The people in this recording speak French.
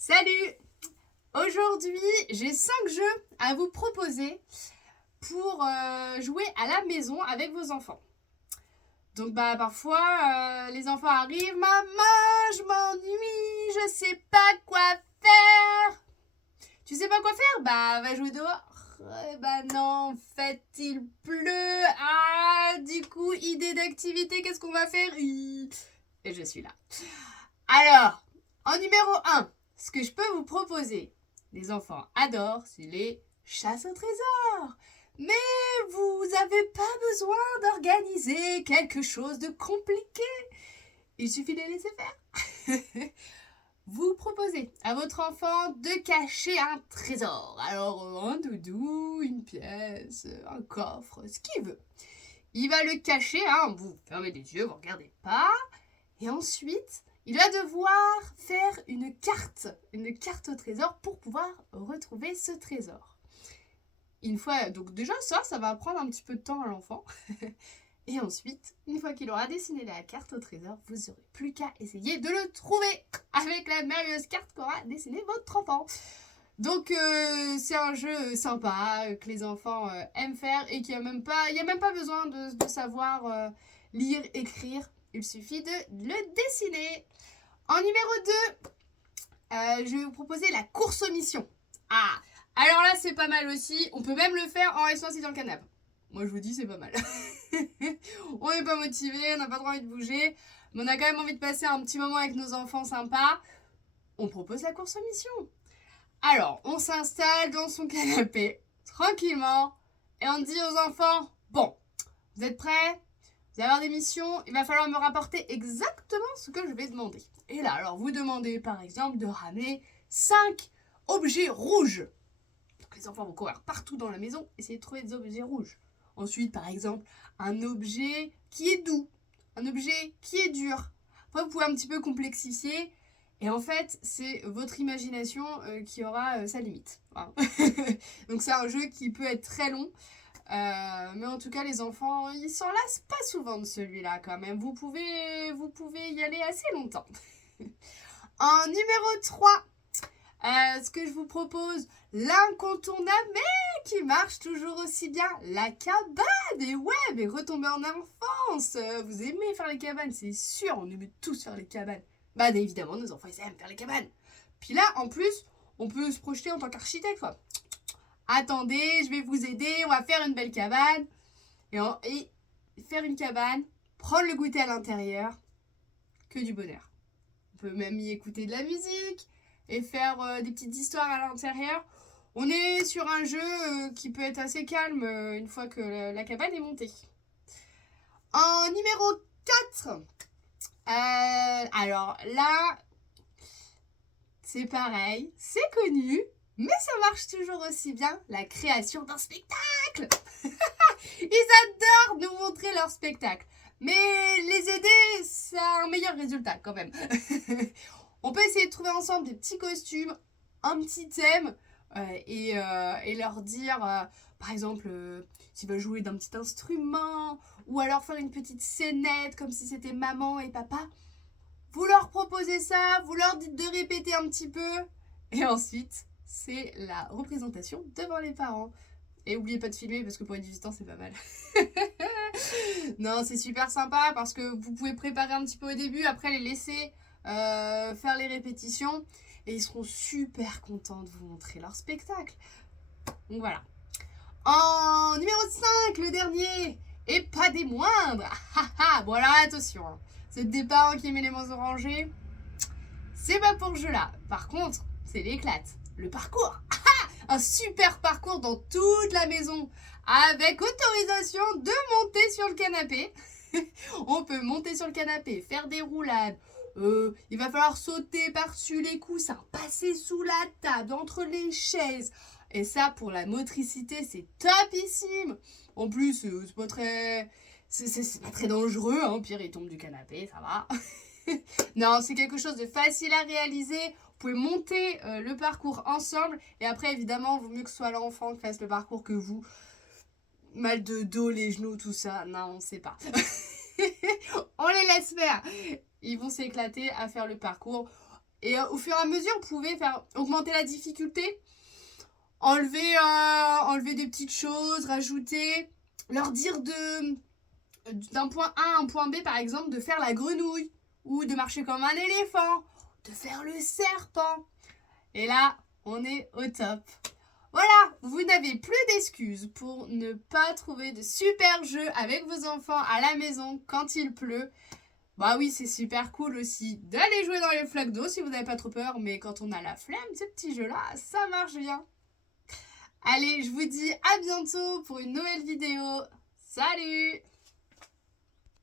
Salut! Aujourd'hui, j'ai 5 jeux à vous proposer pour jouer à la maison avec vos enfants. Donc parfois, les enfants arrivent, maman, je m'ennuie, je sais pas quoi faire. Tu sais pas quoi faire? Va jouer dehors. Non, en fait, il pleut. Du coup, idée d'activité, qu'est-ce qu'on va faire? Et je suis là. Alors, en numéro 1, ce que je peux vous proposer, les enfants adorent, c'est les chasses au trésor. Mais vous n'avez pas besoin d'organiser quelque chose de compliqué. Il suffit de les laisser faire. Vous proposez à votre enfant de cacher un trésor. Alors, un doudou, une pièce, un coffre, ce qu'il veut. Il va le cacher, vous fermez les yeux, vous ne regardez pas. Et ensuite, il va devoir faire une carte au trésor pour pouvoir retrouver ce trésor. Une fois, donc déjà ça va prendre un petit peu de temps à l'enfant. Et ensuite, une fois qu'il aura dessiné la carte au trésor, vous n'aurez plus qu'à essayer de le trouver avec la merveilleuse carte qu'aura dessinée votre enfant. Donc c'est un jeu sympa que les enfants aiment faire et qu'il n'y a même pas besoin de savoir lire, écrire. Il suffit de le dessiner. En numéro 2, je vais vous proposer la course aux missions. Alors là, c'est pas mal aussi. On peut même le faire en restant assis dans le canapé. Moi, je vous dis, c'est pas mal. On n'est pas motivé, on n'a pas trop envie de bouger, mais on a quand même envie de passer un petit moment avec nos enfants sympas. On propose la course aux missions. Alors, on s'installe dans son canapé, tranquillement, et on dit aux enfants, bon, vous êtes prêts? Vous allez avoir des missions, il va falloir me rapporter exactement ce que je vais demander. Et là, alors, vous demandez par exemple de ramener 5 objets rouges. Donc les enfants vont courir partout dans la maison, essayer de trouver des objets rouges. Ensuite, par exemple, un objet qui est doux, un objet qui est dur. Après, vous pouvez un petit peu complexifier. Et en fait, c'est votre imagination qui aura sa limite. Donc c'est un jeu qui peut être très long. Mais en tout cas, les enfants, ils s'en lassent pas souvent de celui-là quand même. Vous pouvez y aller assez longtemps. En numéro 3, ce que je vous propose, l'incontournable, mais qui marche toujours aussi bien, la cabane. Et ouais, mais retomber en enfance. Vous aimez faire les cabanes, c'est sûr, on aimait tous faire les cabanes. Évidemment, nos enfants, ils aiment faire les cabanes. Puis là, en plus, on peut se projeter en tant qu'architecte, quoi. Attendez, je vais vous aider, on va faire une belle cabane. Et faire une cabane, prendre le goûter à l'intérieur, que du bonheur. On peut même y écouter de la musique et faire des petites histoires à l'intérieur. On est sur un jeu qui peut être assez calme une fois que la cabane est montée. En numéro 4, alors là, c'est pareil, c'est connu, mais ça marche toujours aussi bien, la création d'un spectacle. Ils adorent nous montrer leur spectacle. Mais les aider, ça a un meilleur résultat quand même. On peut essayer de trouver ensemble des petits costumes, un petit thème et leur dire, par exemple, s'ils veulent jouer d'un petit instrument ou alors faire une petite scénette comme si c'était maman et papa. Vous leur proposez ça, vous leur dites de répéter un petit peu et ensuite, c'est la représentation devant les parents. Et n'oubliez pas de filmer parce que pour les 18 ans, c'est pas mal. Non, c'est super sympa parce que vous pouvez préparer un petit peu au début, après les laisser faire les répétitions et ils seront super contents de vous montrer leur spectacle. Donc voilà. En numéro 5, le dernier, et pas des moindres. Voilà, attention. C'est des parents qui aiment les mots orangés. C'est pas pour ce jeu-là. Par contre, c'est l'éclate. Le parcours. Un super parcours dans toute la maison avec autorisation de monter sur le canapé. On peut monter sur le canapé, faire des roulades. Il va falloir sauter par-dessus les coussins, passer sous la table, entre les chaises. Et ça, pour la motricité, c'est topissime. En plus, c'est pas très... C'est pas très dangereux, hein. Pire, il tombe du canapé, ça va. Non, c'est quelque chose de facile à réaliser. Vous pouvez monter le parcours ensemble. Et après, évidemment, il vaut mieux que ce soit l'enfant qui fasse le parcours que vous. Mal de dos, les genoux, tout ça. Non, on sait pas. On les laisse faire. Ils vont s'éclater à faire le parcours. Et au fur et à mesure, vous pouvez faire augmenter la difficulté, enlever des petites choses, rajouter, leur dire d'un point A à un point B, par exemple, de faire la grenouille, ou de marcher comme un éléphant, de faire le serpent. Et là, on est au top. Voilà, vous n'avez plus d'excuses pour ne pas trouver de super jeux avec vos enfants à la maison quand il pleut. Bah oui, c'est super cool aussi d'aller jouer dans les flaques d'eau si vous n'avez pas trop peur, mais quand on a la flemme, ce petit jeu-là, ça marche bien. Allez, je vous dis à bientôt pour une nouvelle vidéo. Salut!